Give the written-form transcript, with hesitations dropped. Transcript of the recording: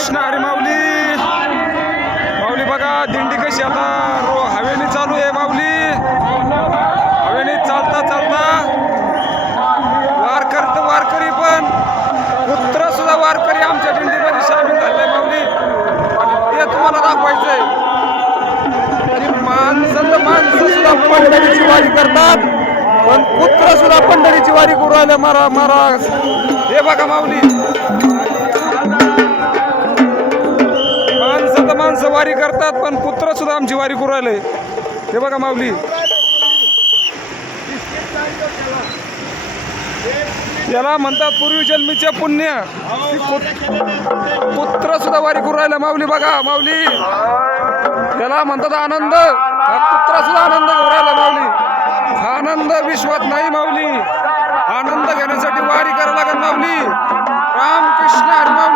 कृष्ण हरी माऊली. माऊली बघा दिंडी कशी आता हवेने चालू आहे. माऊली हवेने चालता चालता वारकरी पण पुत्र सुद्धा वारकरी आमच्या दिंडीमध्ये सामील झाले. माऊली ते तुम्हाला दाखवायचंय. माणसं सुद्धा पंढरीची वारी करतात, पण पुत्र सुद्धा पंढरीची वारी करू राहिले. महाराज हे बघा माऊली, माणसं वारी करतात, पण पुत्र सुद्धा आमची वारी करू राहिले. हे बघा माऊली, याला म्हणतात पूर्वी जन्मीचे पुण्य. पुत्र सुद्धा वारी करू राहिला. माऊली बघा माऊली, त्याला म्हणतात आनंद. पुत्र सुद्धा आनंद घेऊ राहिला. माऊली आनंद विश्वात नाही. माऊली आनंद घेण्यासाठी वारी करावं लागेल. माऊली रामकृष्ण हरी माऊली.